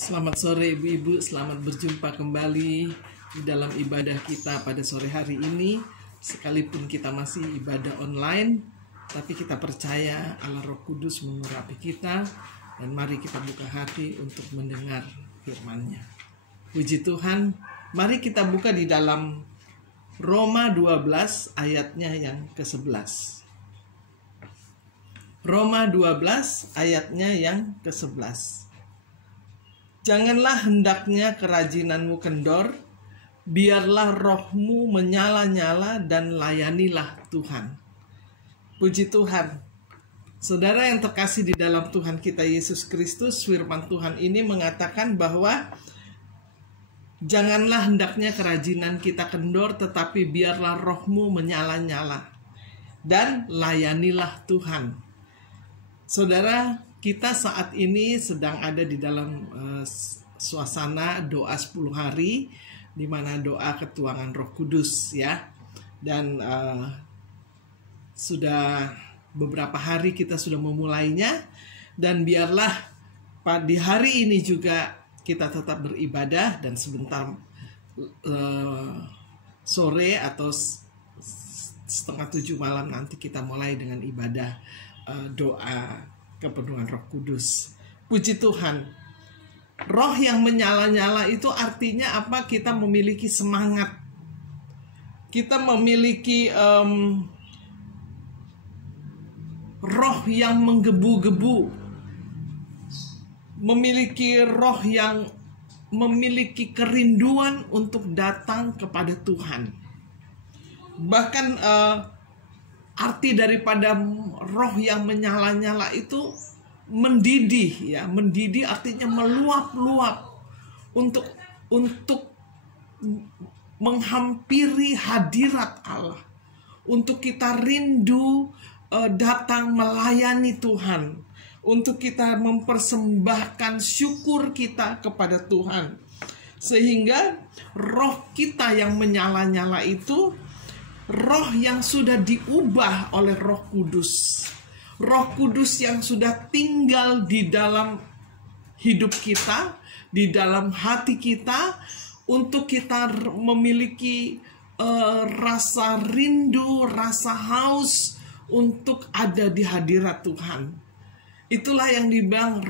Selamat sore ibu-ibu, selamat berjumpa kembali di dalam ibadah kita pada sore hari ini. Sekalipun kita masih ibadah online, tapi kita percaya Allah Roh Kudus mengurapi kita. Dan mari kita buka hati untuk mendengar firman-Nya. Puji Tuhan, mari kita buka di dalam Roma 12 ayatnya yang ke-11. Roma 12 ayatnya yang ke-11. Janganlah hendaknya kerajinanmu kendor, biarlah rohmu menyala-nyala dan layanilah Tuhan. Puji Tuhan. Saudara yang terkasih di dalam Tuhan kita Yesus Kristus, firman Tuhan ini mengatakan bahwa janganlah hendaknya kerajinan kita kendor, tetapi biarlah rohmu menyala-nyala dan layanilah Tuhan. Saudara, kita saat ini sedang ada di dalam suasana doa 10 hari, di mana doa ketuangan Roh Kudus ya. Dan sudah beberapa hari kita sudah memulainya, dan biarlah di hari ini juga kita tetap beribadah, dan sebentar sore atau setengah 7 malam nanti kita mulai dengan ibadah doa kepenuhan Roh Kudus. Puji Tuhan. Roh yang menyala-nyala itu artinya apa? Kita memiliki semangat. Kita memiliki roh yang menggebu-gebu. Memiliki roh yang memiliki kerinduan untuk datang kepada Tuhan. Bahkan arti daripada roh yang menyala-nyala itu mendidih ya. Mendidih artinya meluap-luap untuk menghampiri hadirat Allah. Untuk kita rindu datang melayani Tuhan. Untuk kita mempersembahkan syukur kita kepada Tuhan. Sehingga roh kita yang menyala-nyala itu roh yang sudah diubah oleh Roh Kudus. Roh Kudus yang sudah tinggal di dalam hidup kita, di dalam hati kita, untuk kita memiliki rasa rindu, rasa haus untuk ada di hadirat Tuhan. Itulah yang dibilang,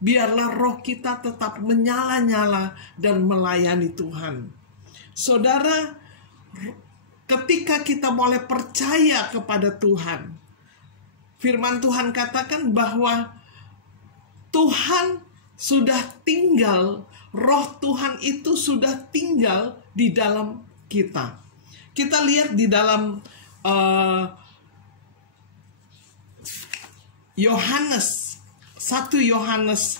biarlah roh kita tetap menyala-nyala dan melayani Tuhan. Saudara, ketika kita mulai percaya kepada Tuhan, firman Tuhan katakan bahwa Tuhan sudah tinggal, roh Tuhan itu sudah tinggal di dalam kita. Kita lihat di dalam Yohanes 1 Yohanes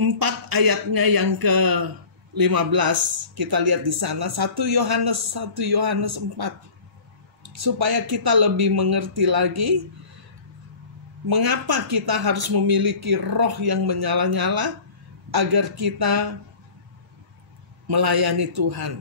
4 ayatnya yang ke 15, kita lihat di sana 1 Yohanes 4, supaya kita lebih mengerti lagi mengapa kita harus memiliki roh yang menyala-nyala agar kita melayani Tuhan.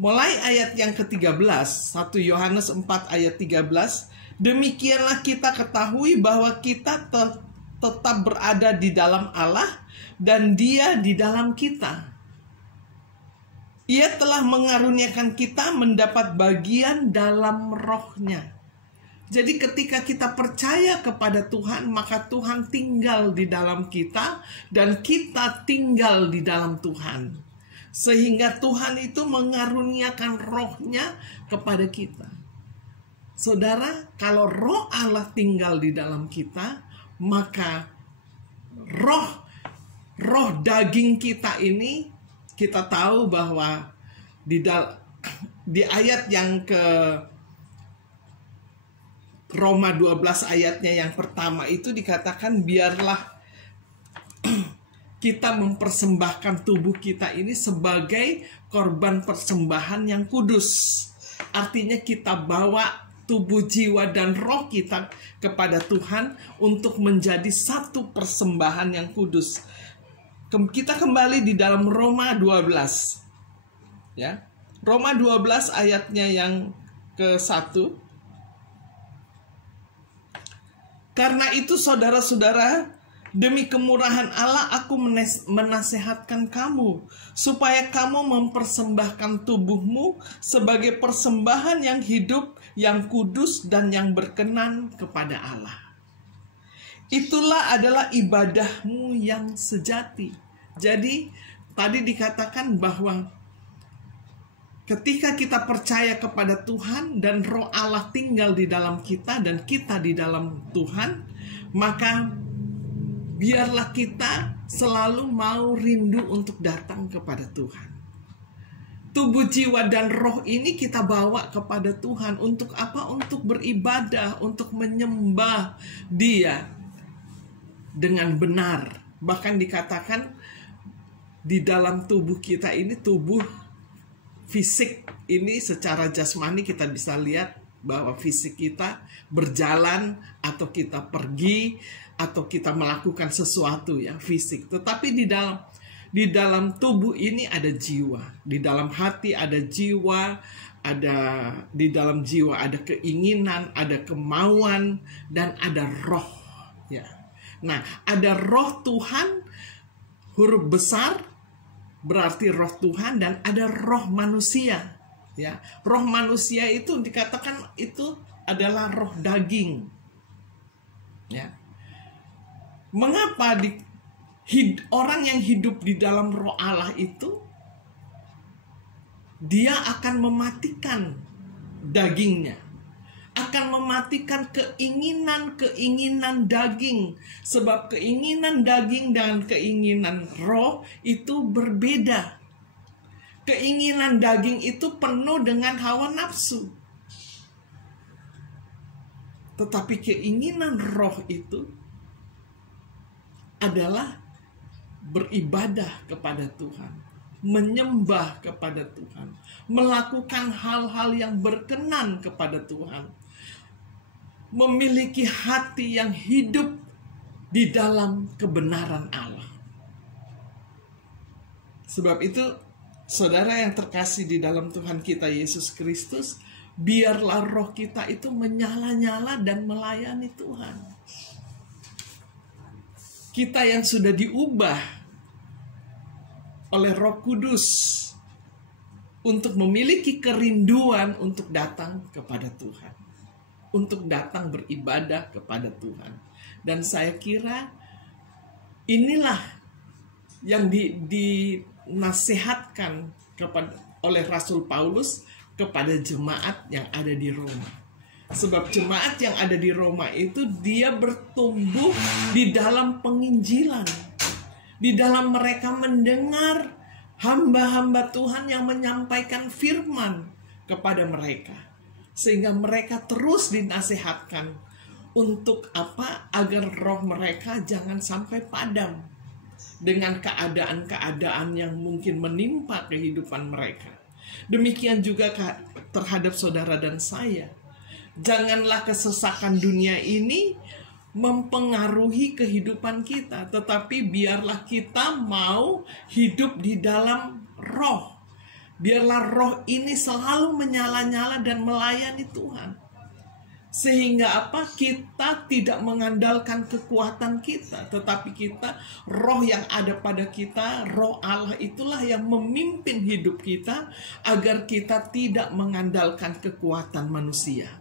Mulai ayat yang ke-13, 1 Yohanes 4 ayat 13, demikianlah kita ketahui bahwa kita tetap berada di dalam Allah dan Dia di dalam kita. Ia telah mengaruniakan kita mendapat bagian dalam rohnya. Jadi ketika kita percaya kepada Tuhan, maka Tuhan tinggal di dalam kita dan kita tinggal di dalam Tuhan. Sehingga Tuhan itu mengaruniakan rohnya kepada kita. Saudara, kalau roh Allah tinggal di dalam kita, maka roh daging kita ini, kita tahu bahwa di ayat yang ke Roma 12 ayatnya yang pertama itu dikatakan biarlah kita mempersembahkan tubuh kita ini sebagai korban persembahan yang kudus. Artinya kita bawa tubuh, jiwa, dan roh kita kepada Tuhan untuk menjadi satu persembahan yang kudus. Kita kembali di dalam Roma 12. Ya. Roma 12 ayatnya yang ke-1. Karena itu saudara-saudara, demi kemurahan Allah aku menasehatkan kamu, supaya kamu mempersembahkan tubuhmu sebagai persembahan yang hidup, yang kudus, dan yang berkenan kepada Allah. Itulah adalah ibadahmu yang sejati. Jadi tadi dikatakan bahwa ketika kita percaya kepada Tuhan dan Roh Allah tinggal di dalam kita dan kita di dalam Tuhan, maka biarlah kita selalu mau rindu untuk datang kepada Tuhan. Tubuh, jiwa, dan roh ini kita bawa kepada Tuhan. Untuk apa? Untuk beribadah, untuk menyembah Dia dengan benar. Bahkan dikatakan di dalam tubuh kita ini, tubuh fisik ini secara jasmani kita bisa lihat bahwa fisik kita berjalan atau kita pergi atau kita melakukan sesuatu ya fisik. Tetapi di dalam tubuh ini ada jiwa, di dalam hati ada jiwa, di dalam jiwa ada keinginan, ada kemauan, dan ada roh ya. Nah, ada roh Tuhan huruf besar berarti roh Tuhan, dan ada roh manusia ya. Roh manusia itu dikatakan itu adalah roh daging ya. Mengapa orang yang hidup di dalam roh Allah itu dia akan mematikan dagingnya, akan mematikan keinginan daging, sebab keinginan daging dan keinginan roh itu berbeda. Keinginan daging itu penuh dengan hawa nafsu, tetapi keinginan roh itu adalah beribadah kepada Tuhan, menyembah kepada Tuhan, melakukan hal-hal yang berkenan kepada Tuhan, memiliki hati yang hidup di dalam kebenaran Allah. Sebab itu, saudara yang terkasih di dalam Tuhan kita Yesus Kristus, biarlah roh kita itu menyala-nyala dan melayani Tuhan. Kita yang sudah diubah oleh Roh Kudus untuk memiliki kerinduan untuk datang kepada Tuhan, untuk datang beribadah kepada Tuhan. Dan saya kira inilah yang dinasihatkan oleh Rasul Paulus kepada jemaat yang ada di Roma. Sebab jemaat yang ada di Roma itu dia bertumbuh di dalam penginjilan. Di dalam mereka mendengar hamba-hamba Tuhan yang menyampaikan firman kepada mereka. Sehingga mereka terus dinasihatkan untuk apa? Agar roh mereka jangan sampai padam dengan keadaan-keadaan yang mungkin menimpa kehidupan mereka. Demikian juga terhadap saudara dan saya. Janganlah kesesakan dunia ini mempengaruhi kehidupan kita, tetapi biarlah kita mau hidup di dalam roh. Biarlah roh ini selalu menyala-nyala dan melayani Tuhan. Sehingga apa? Kita tidak mengandalkan kekuatan kita, tetapi kita, roh yang ada pada kita, roh Allah itulah yang memimpin hidup kita, agar kita tidak mengandalkan kekuatan manusia,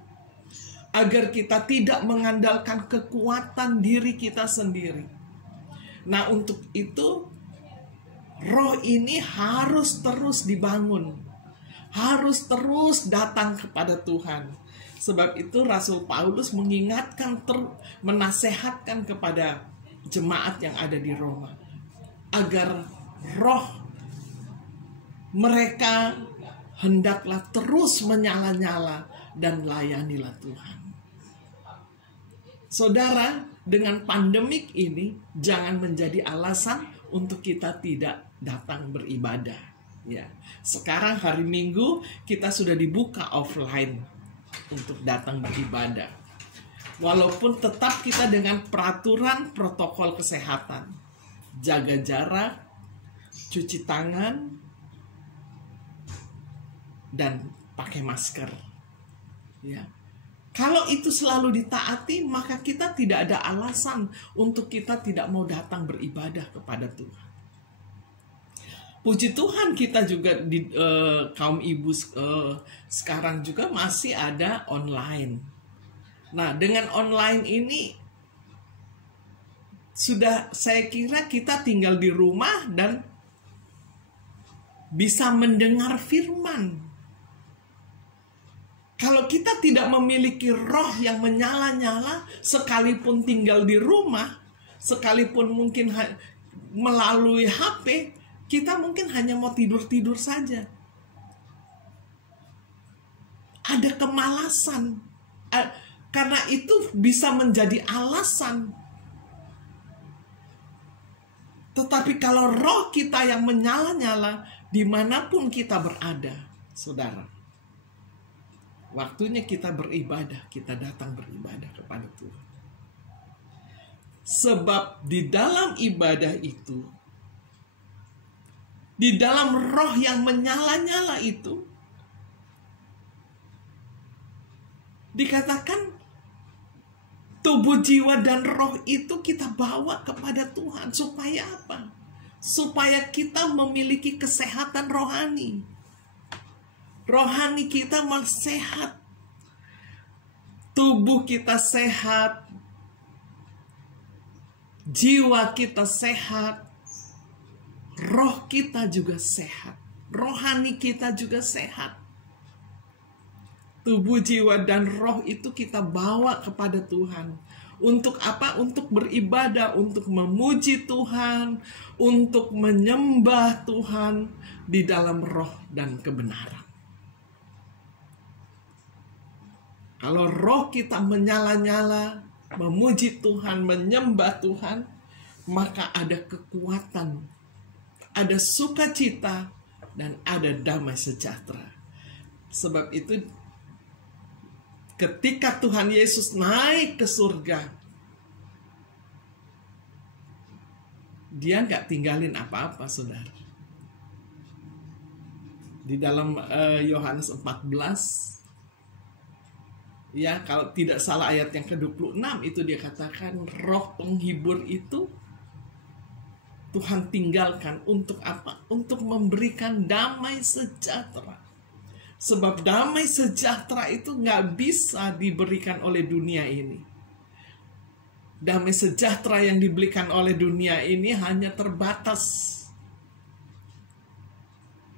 agar kita tidak mengandalkan kekuatan diri kita sendiri. Nah, untuk itu roh ini harus terus dibangun, harus terus datang kepada Tuhan. Sebab itu Rasul Paulus mengingatkan, menasehatkan kepada jemaat yang ada di Roma, agar roh mereka hendaklah terus menyala-nyala dan layanilah Tuhan. Saudara, dengan pandemik ini jangan menjadi alasan untuk kita tidak datang beribadah. Ya, sekarang hari Minggu kita sudah dibuka offline untuk datang beribadah. Walaupun tetap kita dengan peraturan protokol kesehatan, jaga jarak, cuci tangan, dan pakai masker. Ya. Kalau itu selalu ditaati, maka kita tidak ada alasan untuk kita tidak mau datang beribadah kepada Tuhan. Puji Tuhan, kita juga di kaum ibu sekarang juga masih ada online. Nah, dengan online ini sudah, saya kira kita tinggal di rumah dan bisa mendengar firman. Kalau kita tidak memiliki roh yang menyala-nyala, sekalipun tinggal di rumah, sekalipun mungkin melalui HP, kita mungkin hanya mau tidur-tidur saja. Ada kemalasan. Karena itu bisa menjadi alasan. Tetapi kalau roh kita yang menyala-nyala, dimanapun kita berada, saudara, waktunya kita beribadah, kita datang beribadah kepada Tuhan. Sebab di dalam ibadah itu, di dalam roh yang menyala-nyala itu, dikatakan tubuh, jiwa, dan roh itu kita bawa kepada Tuhan. Supaya apa? Supaya kita memiliki kesehatan rohani. Rohani kita sehat. Tubuh kita sehat. Jiwa kita sehat. Roh kita juga sehat. Rohani kita juga sehat. Tubuh, jiwa, dan roh itu kita bawa kepada Tuhan. Untuk apa? Untuk beribadah, untuk memuji Tuhan, untuk menyembah Tuhan di dalam roh dan kebenaran. Kalau roh kita menyala-nyala, memuji Tuhan, menyembah Tuhan, maka ada kekuatan, ada sukacita, dan ada damai sejahtera. Sebab itu, ketika Tuhan Yesus naik ke surga, dia nggak tinggalin apa-apa, saudara. Di dalam Yohanes 14, ya, kalau tidak salah ayat yang ke-26 itu dia katakan roh penghibur itu Tuhan tinggalkan untuk apa? Untuk memberikan damai sejahtera. Sebab damai sejahtera itu nggak bisa diberikan oleh dunia ini. Damai sejahtera yang diberikan oleh dunia ini hanya terbatas.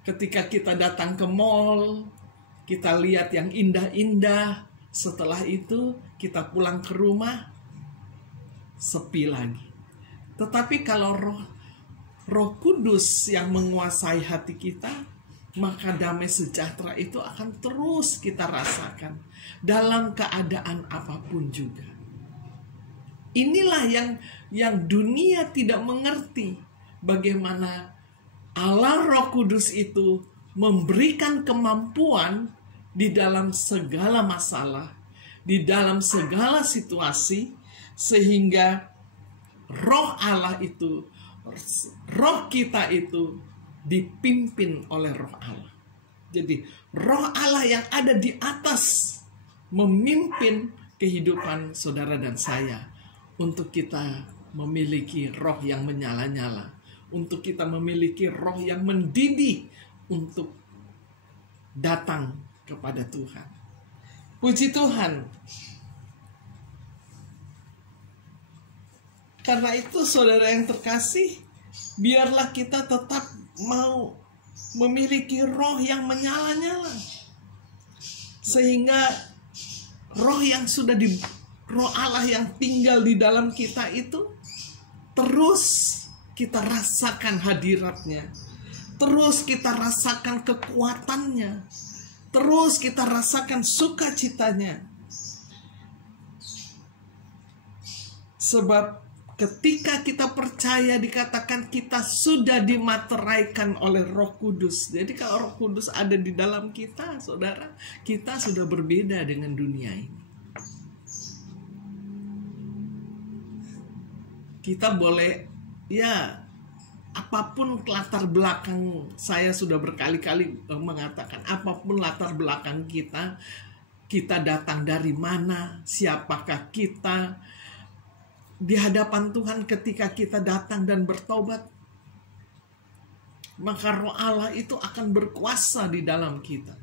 Ketika kita datang ke mall, kita lihat yang indah-indah. Setelah itu kita pulang ke rumah, sepi lagi. Tetapi kalau Roh Kudus yang menguasai hati kita, maka damai sejahtera itu akan terus kita rasakan dalam keadaan apapun juga. Inilah yang dunia tidak mengerti, bagaimana Allah Roh Kudus itu memberikan kemampuan di dalam segala masalah, di dalam segala situasi, sehingga roh Allah itu, roh kita itu dipimpin oleh roh Allah. Jadi roh Allah yang ada di atas memimpin kehidupan saudara dan saya, untuk kita memiliki roh yang menyala-nyala, untuk kita memiliki roh yang mendidih untuk datang kepada Tuhan. Puji Tuhan. Karena itu saudara yang terkasih, biarlah kita tetap mau memiliki roh yang menyala-nyala, sehingga roh yang sudah roh Allah yang tinggal di dalam kita itu terus kita rasakan hadiratnya, terus kita rasakan kekuatannya, terus kita rasakan sukacitanya. Sebab ketika kita percaya, dikatakan kita sudah dimateraikan oleh Roh Kudus. Jadi kalau Roh Kudus ada di dalam kita, saudara, kita sudah berbeda dengan dunia ini. Kita boleh, ya, apapun latar belakang, saya sudah berkali-kali mengatakan, apapun latar belakang kita kita datang dari mana, siapakah kita di hadapan Tuhan ketika kita datang dan bertobat. Maka Roh Allah itu akan berkuasa di dalam kita.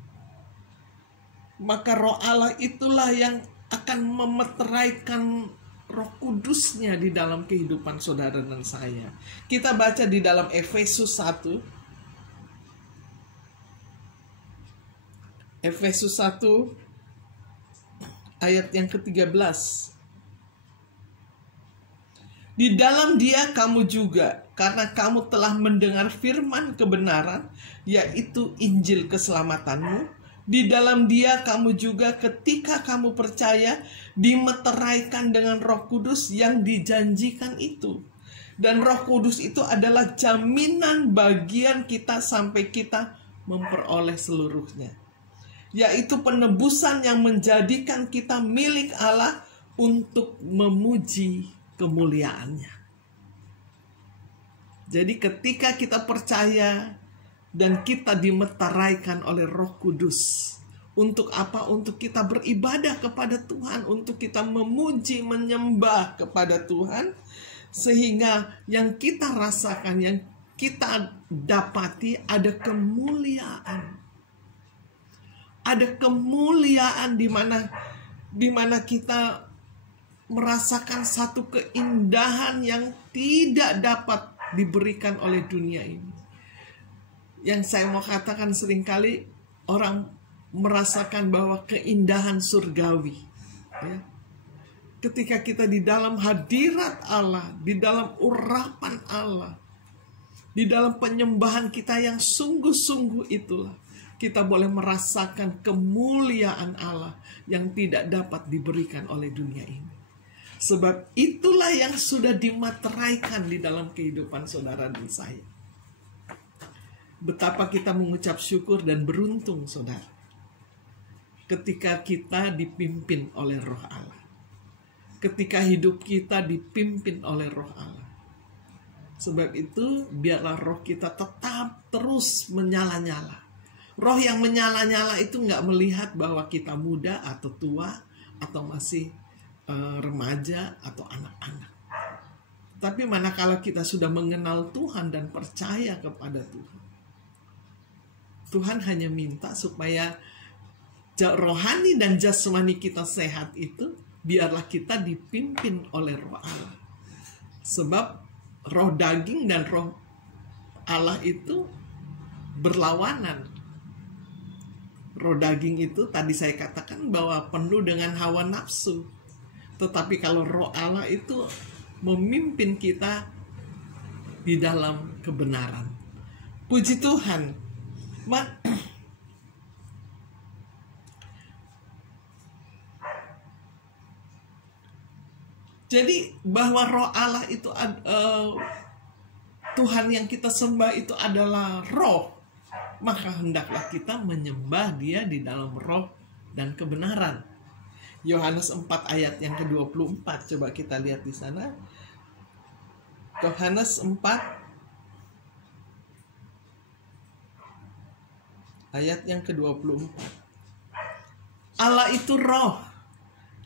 Maka Roh Allah itulah yang akan memeteraikan Roh Kudusnya di dalam kehidupan saudara dan saya. Kita baca di dalam Efesus 1. Efesus 1 ayat yang ke-13. Di dalam Dia kamu juga, karena kamu telah mendengar firman kebenaran, yaitu Injil keselamatanmu. Di dalam Dia kamu juga ketika kamu percaya dimeteraikan dengan Roh Kudus yang dijanjikan itu. Dan Roh Kudus itu adalah jaminan bagian kita sampai kita memperoleh seluruhnya. Yaitu penebusan yang menjadikan kita milik Allah untuk memuji kemuliaannya. Jadi ketika kita percaya dan kita dimeteraikan oleh Roh Kudus. Untuk apa? Untuk kita beribadah kepada Tuhan. Untuk kita memuji, menyembah kepada Tuhan. Sehingga yang kita rasakan, yang kita dapati ada kemuliaan. Ada kemuliaan di mana kita merasakan satu keindahan yang tidak dapat diberikan oleh dunia ini. Yang saya mau katakan, seringkali orang merasakan bahwa keindahan surgawi. Ya. Ketika kita di dalam hadirat Allah, di dalam urapan Allah, di dalam penyembahan kita yang sungguh-sungguh itulah, kita boleh merasakan kemuliaan Allah yang tidak dapat diberikan oleh dunia ini. Sebab itulah yang sudah dimateraikan di dalam kehidupan saudara dan saya. Betapa kita mengucap syukur dan beruntung, saudara, ketika kita dipimpin oleh Roh Allah. Ketika hidup kita dipimpin oleh Roh Allah. Sebab itu, biarlah roh kita tetap terus menyala-nyala. Roh yang menyala-nyala itu nggak melihat bahwa kita muda atau tua, atau masih remaja atau anak-anak. Tapi manakala kita sudah mengenal Tuhan dan percaya kepada Tuhan, Tuhan hanya minta supaya rohani dan jasmani kita sehat itu, biarlah kita dipimpin oleh Roh Allah. Sebab roh daging dan Roh Allah itu berlawanan. Roh daging itu tadi saya katakan bahwa penuh dengan hawa nafsu. Tetapi kalau Roh Allah itu memimpin kita di dalam kebenaran. Puji Tuhan. Jadi bahwa Roh Allah itu Tuhan yang kita sembah itu adalah roh, maka hendaklah kita menyembah Dia di dalam roh dan kebenaran. Yohanes 4 ayat yang ke-24, coba kita lihat di sana. Yohanes 4 ayat yang ke-24. Allah itu roh,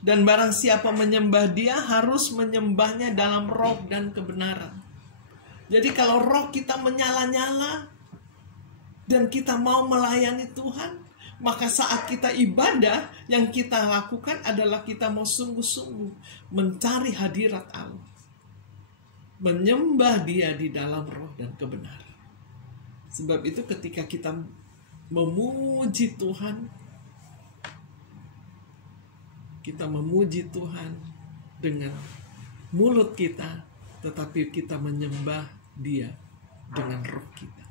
dan barang siapa menyembah Dia harus menyembahnya dalam roh dan kebenaran. Jadi kalau roh kita menyala-nyala dan kita mau melayani Tuhan, maka saat kita ibadah, yang kita lakukan adalah kita mau sungguh-sungguh mencari hadirat Allah, menyembah Dia di dalam roh dan kebenaran. Sebab itu ketika kita memuji Tuhan, kita memuji Tuhan dengan mulut kita, tetapi kita menyembah Dia dengan roh kita.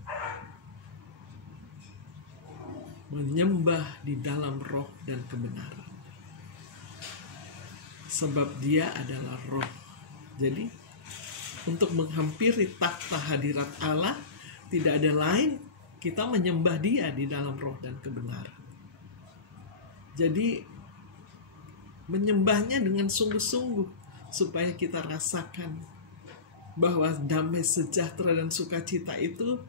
Menyembah di dalam roh dan kebenaran. Sebab Dia adalah roh. Jadi, untuk menghampiri takhta hadirat Allah, tidak ada lain, kita menyembah Dia di dalam roh dan kebenaran. Jadi, menyembahnya dengan sungguh-sungguh supaya kita rasakan bahwa damai sejahtera dan sukacita itu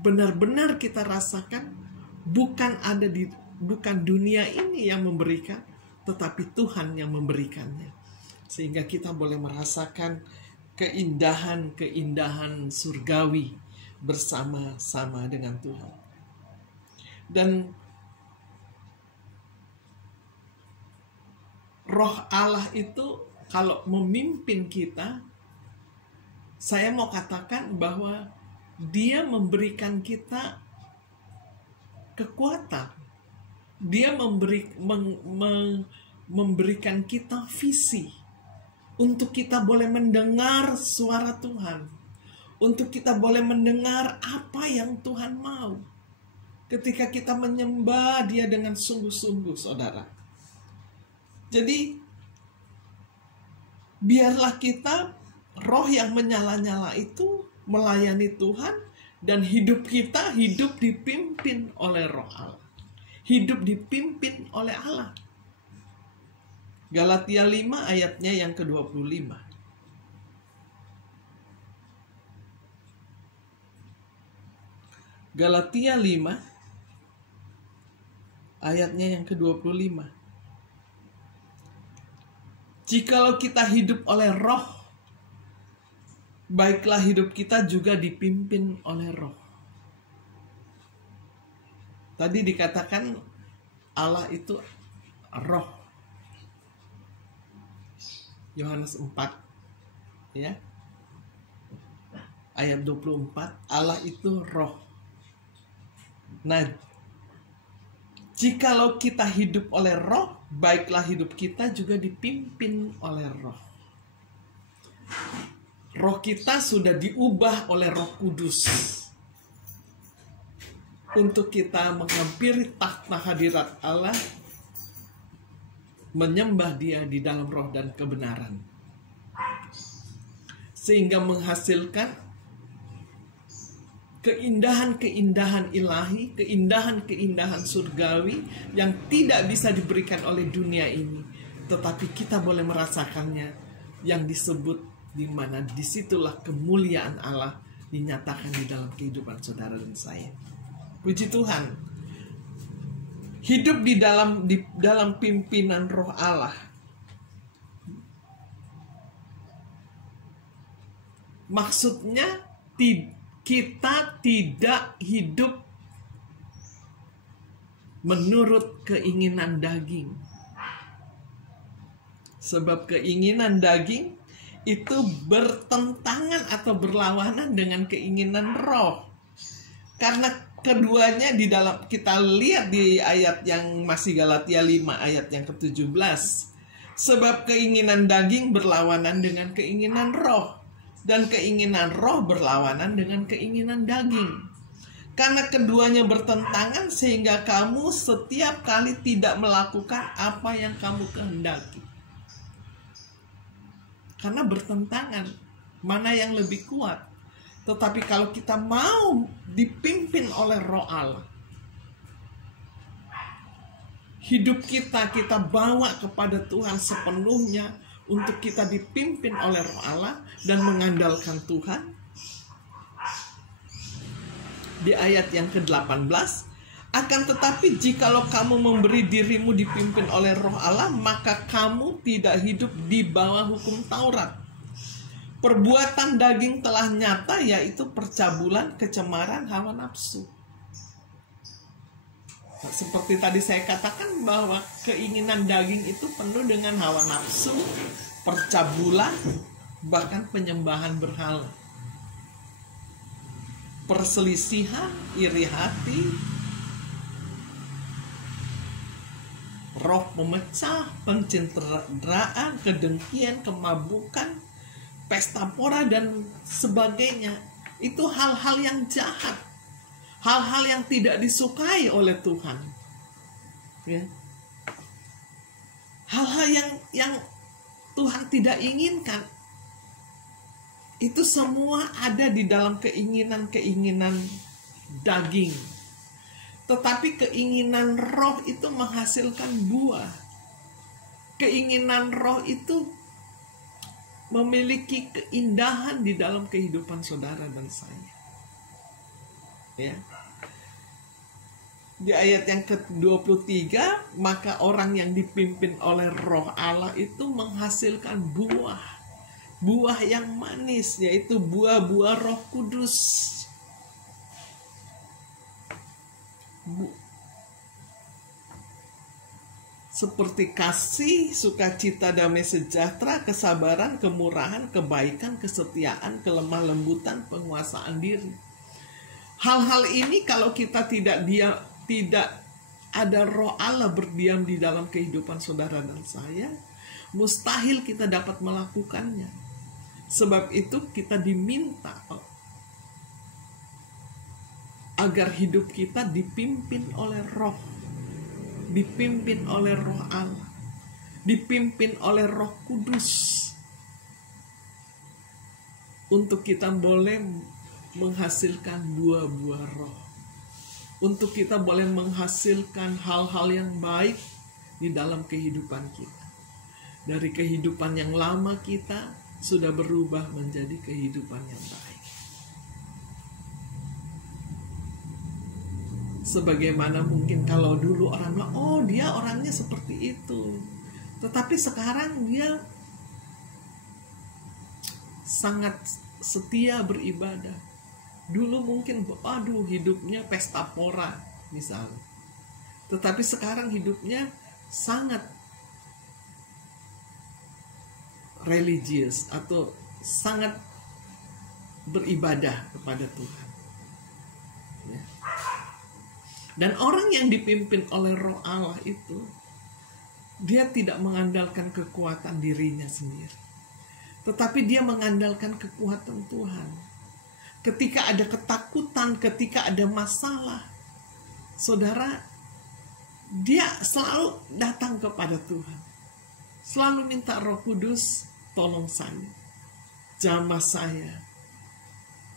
benar-benar kita rasakan, bukan ada di bukan dunia ini yang memberikan, tetapi Tuhan yang memberikannya. Sehingga kita boleh merasakan keindahan-keindahan surgawi bersama-sama dengan Tuhan. Dan Roh Allah itu kalau memimpin kita, saya mau katakan bahwa Dia memberikan kita kekuatan. Dia memberikan kita visi untuk kita boleh mendengar suara Tuhan, untuk kita boleh mendengar apa yang Tuhan mau ketika kita menyembah Dia dengan sungguh-sungguh, saudara. Jadi biarlah kita, roh yang menyala-nyala itu melayani Tuhan, dan hidup kita hidup dipimpin oleh Roh Allah. Hidup dipimpin oleh Allah. Galatia 5 ayatnya yang ke-25. Galatia 5 ayatnya yang ke-25. Jikalau kita hidup oleh Roh, baiklah hidup kita juga dipimpin oleh Roh. Tadi dikatakan Allah itu Roh. Yohanes 4 ya. Ayat 24, Allah itu Roh. Nah, jikalau kita hidup oleh Roh, baiklah hidup kita juga dipimpin oleh Roh. Roh kita sudah diubah oleh Roh Kudus untuk kita menghampiri takhta hadirat Allah, menyembah Dia di dalam roh dan kebenaran, sehingga menghasilkan keindahan-keindahan ilahi, keindahan-keindahan surgawi yang tidak bisa diberikan oleh dunia ini, tetapi kita boleh merasakannya, yang disebut di mana disitulah kemuliaan Allah dinyatakan di dalam kehidupan saudara dan saya. Puji Tuhan. Hidup di dalam pimpinan Roh Allah. Maksudnya kita tidak hidup menurut keinginan daging. Sebab keinginan daging itu bertentangan atau berlawanan dengan keinginan roh. Karena keduanya di dalam, kita lihat di ayat yang masih Galatia 5 ayat yang ke-17. Sebab keinginan daging berlawanan dengan keinginan roh, dan keinginan roh berlawanan dengan keinginan daging. Karena keduanya bertentangan, sehingga kamu setiap kali tidak melakukan apa yang kamu kehendaki. Karena bertentangan, mana yang lebih kuat. Tetapi kalau kita mau dipimpin oleh Roh Allah, hidup kita bawa kepada Tuhan sepenuhnya, untuk kita dipimpin oleh Roh Allah dan mengandalkan Tuhan. Di ayat yang ke-18, akan tetapi jikalau kamu memberi dirimu dipimpin oleh Roh Allah, maka kamu tidak hidup di bawah hukum Taurat. Perbuatan daging telah nyata, yaitu percabulan, kecemaran, hawa nafsu. Seperti tadi saya katakan bahwa keinginan daging itu penuh dengan hawa nafsu, percabulan, bahkan penyembahan berhala. Perselisihan, iri hati, roh memecah, pencenderaan, kedengkian, kemabukan, pesta pora, dan sebagainya. Itu hal-hal yang jahat, hal-hal yang tidak disukai oleh Tuhan, ya. Hal-hal yang Tuhan tidak inginkan. Itu semua ada di dalam keinginan-keinginan daging. Tetapi keinginan roh itu menghasilkan buah. Keinginan roh itu memiliki keindahan di dalam kehidupan saudara dan saya. Ya. Di ayat yang ke-23, maka orang yang dipimpin oleh Roh Allah itu menghasilkan buah yang manis, yaitu buah-buah Roh Kudus. Seperti kasih, sukacita, damai sejahtera, kesabaran, kemurahan, kebaikan, kesetiaan, kelemah lembutan, penguasaan diri. Hal-hal ini kalau kita tidak ada Roh Allah berdiam di dalam kehidupan saudara dan saya, mustahil kita dapat melakukannya. Sebab itu kita diminta agar hidup kita dipimpin oleh Roh, dipimpin oleh Roh Allah, dipimpin oleh Roh Kudus, untuk kita boleh menghasilkan buah-buah Roh, untuk kita boleh menghasilkan hal-hal yang baik di dalam kehidupan kita. Dari kehidupan yang lama kita sudah berubah menjadi kehidupan yang baik. Sebagaimana mungkin kalau dulu orang bilang, oh dia orangnya seperti itu, tetapi sekarang dia sangat setia beribadah. Dulu mungkin, aduh hidupnya pesta pora misalnya, tetapi sekarang hidupnya sangat religius atau sangat beribadah kepada Tuhan. Ya. Dan orang yang dipimpin oleh Roh Allah itu, dia tidak mengandalkan kekuatan dirinya sendiri, tetapi dia mengandalkan kekuatan Tuhan. Ketika ada ketakutan, ketika ada masalah, saudara, dia selalu datang kepada Tuhan, selalu minta Roh Kudus, tolong saya, jamah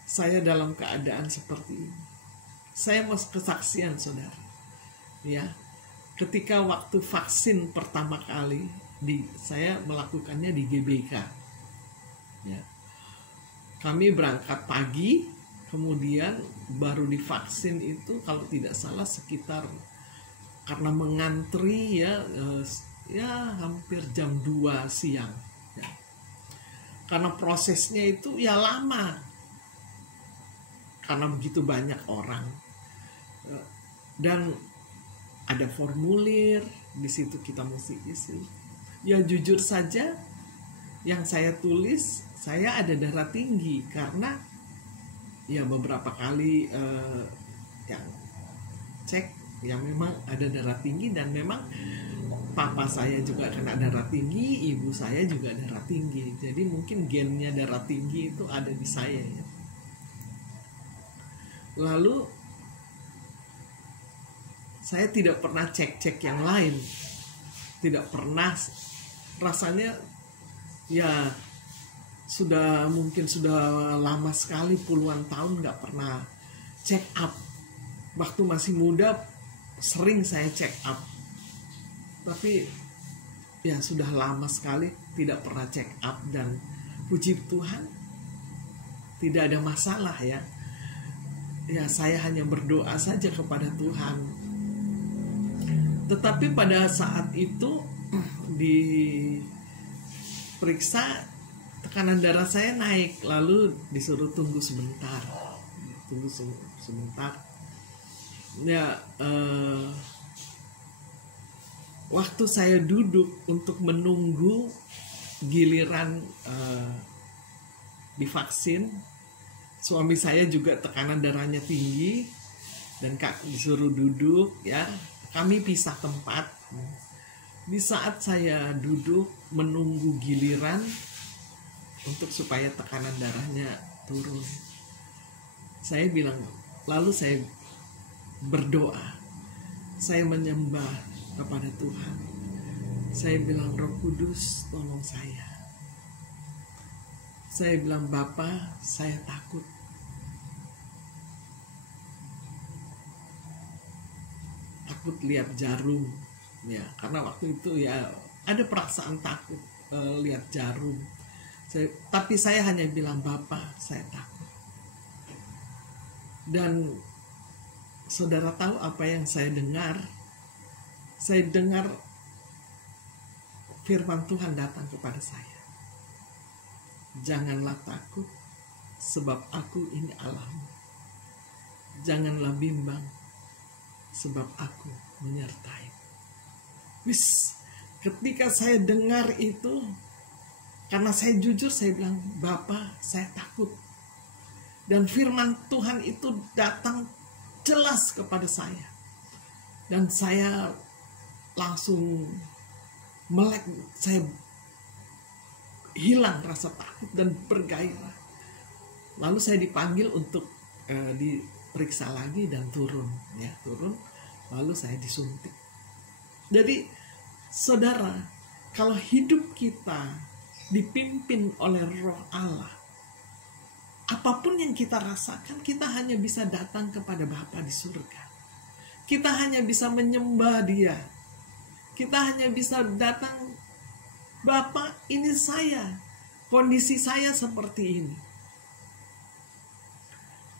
saya dalam keadaan seperti ini. Saya mau kesaksian, saudara. Ya, ketika waktu vaksin pertama kali, saya melakukannya di GBK. Ya, kami berangkat pagi, kemudian baru divaksin itu kalau tidak salah sekitar, karena mengantri ya hampir jam 2 siang. Ya. Karena prosesnya itu ya lama, karena begitu banyak orang. Dan ada formulir di situ kita mesti isi. Ya jujur saja, yang saya tulis, saya ada darah tinggi karena ya beberapa kali yang cek, ya memang ada darah tinggi, dan memang papa saya juga kena darah tinggi, ibu saya juga darah tinggi. Jadi mungkin gennya darah tinggi itu ada di saya ya. Lalu saya tidak pernah cek-cek yang lain, tidak pernah, rasanya ya mungkin sudah lama sekali, puluhan tahun nggak pernah check up. Waktu masih muda sering saya check up, tapi ya sudah lama sekali tidak pernah check up, dan puji Tuhan tidak ada masalah ya. Ya saya hanya berdoa saja kepada Tuhan. Tetapi pada saat itu diperiksa, tekanan darah saya naik, lalu disuruh tunggu sebentar. Ya, waktu saya duduk untuk menunggu giliran divaksin, suami saya juga tekanan darahnya tinggi, dan disuruh duduk ya. Kami pisah tempat. Di saat saya duduk menunggu giliran untuk supaya tekanan darahnya turun, saya bilang, lalu saya berdoa, saya menyembah kepada Tuhan. Saya bilang, Roh Kudus tolong saya. Saya bilang, Bapa, saya takut. Takut lihat jarum ya, karena waktu itu ya ada perasaan takut lihat jarum. Tapi saya hanya bilang, Bapak, saya takut. Dan Saudara tahu apa yang saya dengar? Saya dengar firman Tuhan datang kepada saya. Janganlah takut, sebab aku ini Allahmu. Janganlah bimbang, sebab aku menyertai. Ketika saya dengar itu, karena saya jujur, saya bilang, Bapak, saya takut. Dan firman Tuhan itu datang jelas kepada saya. Dan saya langsung melek, saya hilang rasa takut dan bergairah. Lalu saya dipanggil untuk diperiksa lagi dan turun. Lalu saya disuntik. Jadi saudara, kalau hidup kita dipimpin oleh Roh Allah, apapun yang kita rasakan, kita hanya bisa datang kepada Bapa di surga. Kita hanya bisa menyembah Dia. Kita hanya bisa datang, Bapa, ini saya, kondisi saya seperti ini.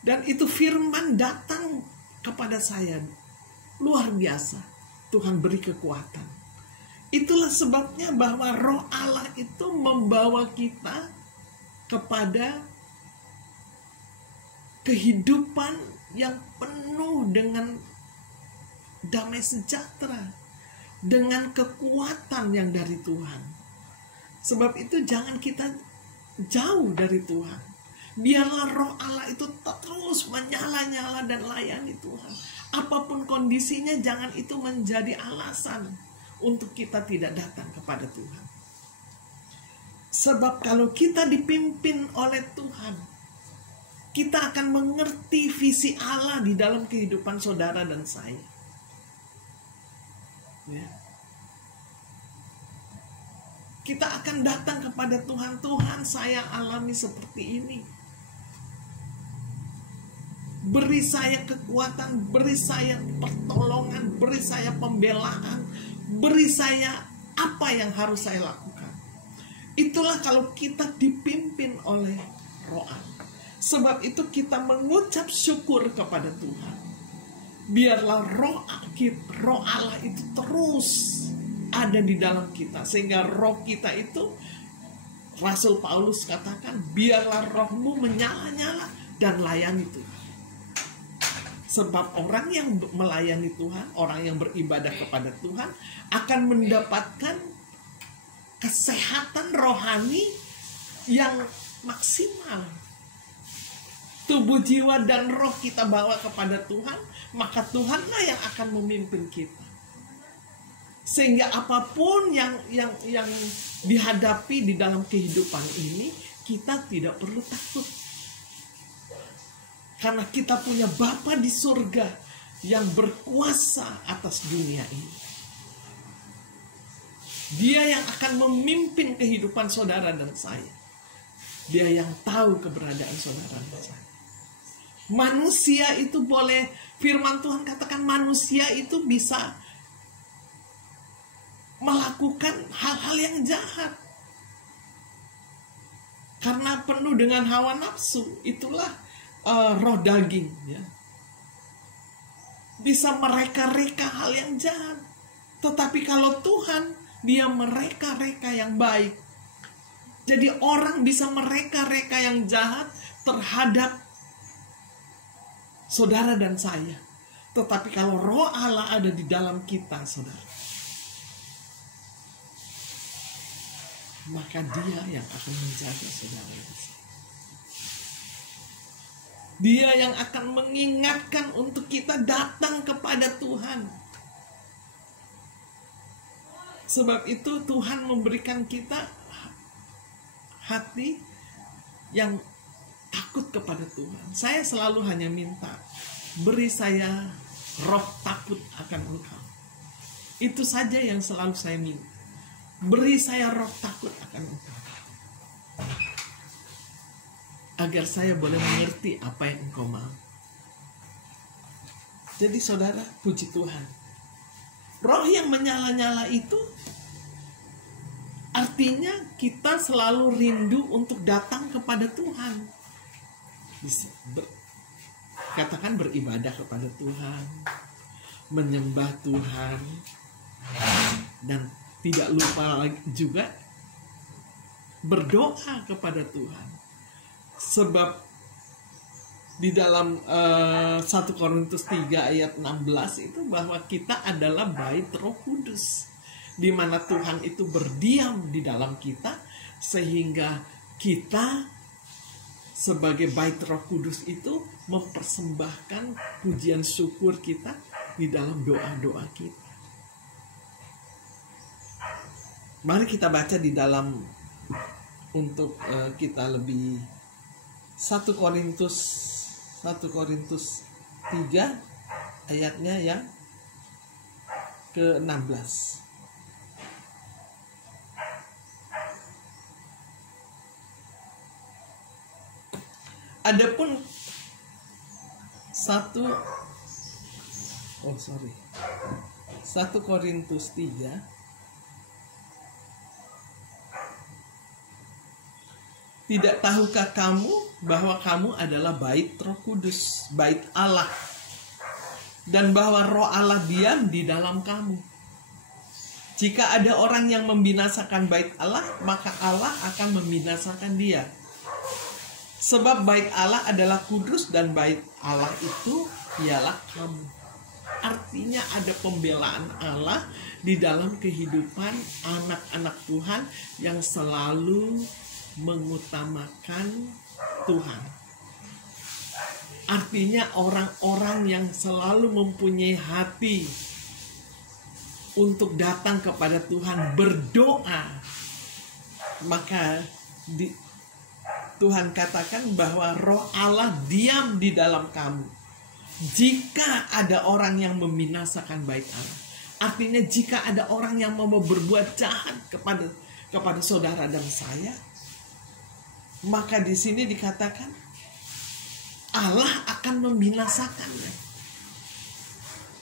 Dan itu firman datang kepada saya, luar biasa. Tuhan beri kekuatan. Itulah sebabnya bahwa Roh Allah itu membawa kita kepada kehidupan yang penuh dengan damai sejahtera, dengan kekuatan yang dari Tuhan. Sebab itu jangan kita jauh dari Tuhan. Biarlah Roh Allah itu terus menyala-nyala dan layani Tuhan. Apapun kondisinya, jangan itu menjadi alasan untuk kita tidak datang kepada Tuhan. Sebab kalau kita dipimpin oleh Tuhan, kita akan mengerti visi Allah di dalam kehidupan saudara dan saya. Kita akan datang kepada Tuhan. Tuhan, saya alami seperti ini. Beri saya kekuatan, beri saya pertolongan, beri saya pembelaan, beri saya apa yang harus saya lakukan. Itulah kalau kita dipimpin oleh Roh Allah. Sebab itu kita mengucap syukur kepada Tuhan. Biarlah Roh Allah itu terus ada di dalam kita. Sehingga roh kita itu, Rasul Paulus katakan, biarlah rohmu menyala-nyala dan layani Tuhan. Sebab orang yang melayani Tuhan, orang yang beribadah kepada Tuhan, akan mendapatkan kesehatan rohani yang maksimal. Tubuh, jiwa, dan roh kita bawa kepada Tuhan, maka Tuhanlah yang akan memimpin kita. Sehingga apapun yang dihadapi di dalam kehidupan ini, kita tidak perlu takut. Karena kita punya Bapa di surga yang berkuasa atas dunia ini. Dia yang akan memimpin kehidupan saudara dan saya. Dia yang tahu keberadaan saudara dan saya. Manusia itu boleh, firman Tuhan katakan manusia itu bisa melakukan hal-hal yang jahat. Karena penuh dengan hawa nafsu, itulah roh daging, ya. Bisa mereka-reka hal yang jahat. Tetapi kalau Tuhan, Dia mereka-reka yang baik. Jadi orang bisa mereka-reka yang jahat terhadap saudara dan saya. Tetapi kalau Roh Allah ada di dalam kita, saudara, maka Dia yang akan menjaga saudara dan saya. Dia yang akan mengingatkan untuk kita datang kepada Tuhan. Sebab itu Tuhan memberikan kita hati yang takut kepada Tuhan. Saya selalu hanya minta, beri saya roh takut akan Engkau. Itu saja yang selalu saya minta. Beri saya roh takut akan Engkau, agar saya boleh mengerti apa yang Engkau mau. Jadi saudara, puji Tuhan. Roh yang menyala-nyala itu artinya kita selalu rindu untuk datang kepada Tuhan. Katakan beribadah kepada Tuhan, menyembah Tuhan, dan tidak lupa lagi juga berdoa kepada Tuhan. Sebab di dalam 1 Korintus 3 ayat 16 itu bahwa kita adalah bait Roh Kudus, di mana Tuhan itu berdiam di dalam kita, sehingga kita sebagai bait Roh Kudus itu mempersembahkan pujian syukur kita di dalam doa-doa kita. Mari kita baca di dalam untuk kita lebih 1 Korintus 3 ayatnya yang ke-16. Adapun 1 Korintus 3 tidak tahukah kamu bahwa kamu adalah bait Roh Kudus, bait Allah, dan bahwa Roh Allah diam di dalam kamu? Jika ada orang yang membinasakan bait Allah, maka Allah akan membinasakan dia. Sebab bait Allah adalah kudus, dan bait Allah itu ialah kamu. Artinya ada pembelaan Allah di dalam kehidupan anak-anak Tuhan yang selalu mengutamakan Tuhan. Artinya orang-orang yang selalu mempunyai hati untuk datang kepada Tuhan, berdoa, maka Tuhan katakan bahwa Roh Allah diam di dalam kamu. Jika ada orang yang membinasakan bait Allah, artinya jika ada orang yang mau berbuat jahat kepada saudara dan saya, maka di sini dikatakan Allah akan membinasakannya.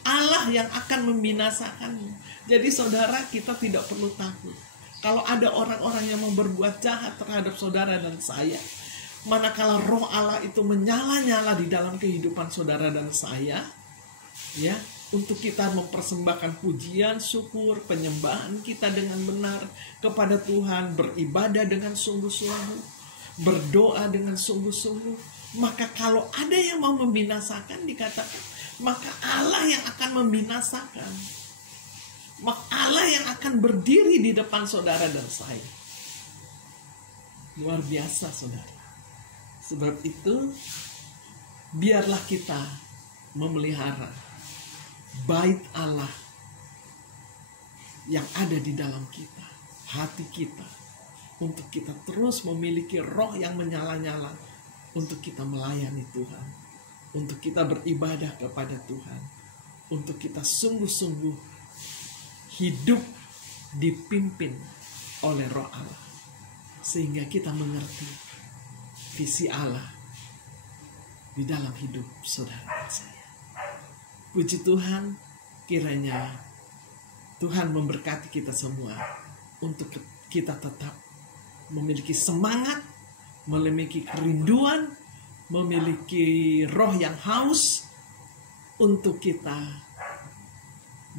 Allah yang akan membinasakannya. Jadi saudara, kita tidak perlu takut. Kalau ada orang-orang yang mau berbuat jahat terhadap saudara dan saya, manakala Roh Allah itu menyala-nyala di dalam kehidupan saudara dan saya, ya, untuk kita mempersembahkan pujian, syukur, penyembahan kita dengan benar kepada Tuhan, beribadah dengan sungguh-sungguh, berdoa dengan sungguh-sungguh, maka kalau ada yang mau membinasakan, dikatakan, maka Allah yang akan membinasakan. Maka Allah yang akan berdiri di depan saudara dan saya. Luar biasa, saudara. Sebab itu, biarlah kita memelihara bait Allah yang ada di dalam kita, hati kita, untuk kita terus memiliki roh yang menyala-nyala, untuk kita melayani Tuhan, untuk kita beribadah kepada Tuhan, untuk kita sungguh-sungguh hidup dipimpin oleh Roh Allah, sehingga kita mengerti visi Allah di dalam hidup saudara dan saya. Puji Tuhan, kiranya Tuhan memberkati kita semua untuk kita tetap memiliki semangat, memiliki kerinduan, memiliki roh yang haus untuk kita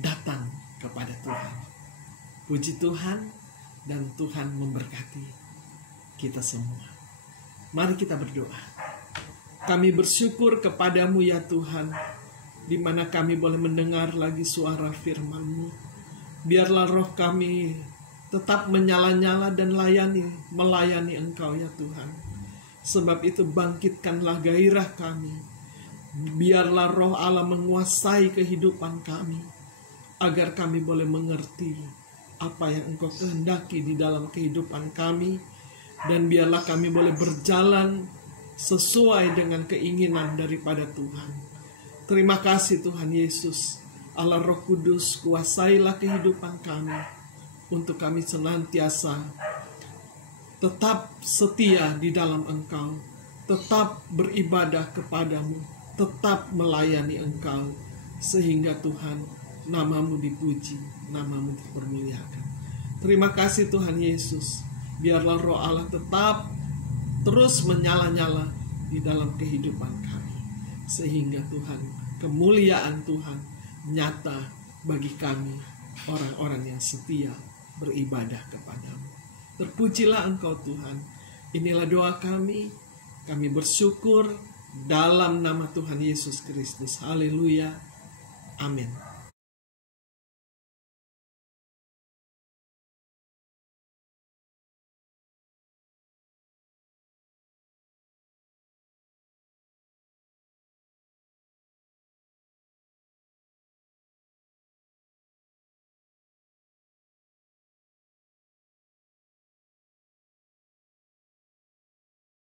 datang kepada Tuhan. Puji Tuhan, dan Tuhan memberkati kita semua. Mari kita berdoa. Kami bersyukur kepadamu ya Tuhan, di mana kami boleh mendengar lagi suara firman-Mu. Biarlah roh kami tetap menyala-nyala dan melayani Engkau ya Tuhan. Sebab itu bangkitkanlah gairah kami. Biarlah Roh Allah menguasai kehidupan kami, agar kami boleh mengerti apa yang Engkau kehendaki di dalam kehidupan kami. Dan biarlah kami boleh berjalan sesuai dengan keinginan daripada Tuhan. Terima kasih Tuhan Yesus. Allah Roh Kudus, kuasailah kehidupan kami, untuk kami senantiasa tetap setia di dalam Engkau, tetap beribadah kepadamu, tetap melayani Engkau, sehingga Tuhan, nama-Mu dipuji, nama-Mu dipermuliakan. Terima kasih Tuhan Yesus. Biarlah Roh Allah tetap terus menyala-nyala di dalam kehidupan kami. sehingga Tuhan, kemuliaan Tuhan nyata bagi kami, orang-orang yang setia beribadah kepadamu. Terpujilah Engkau Tuhan. Inilah doa kami. Kami bersyukur dalam nama Tuhan Yesus Kristus. Haleluya. Amin.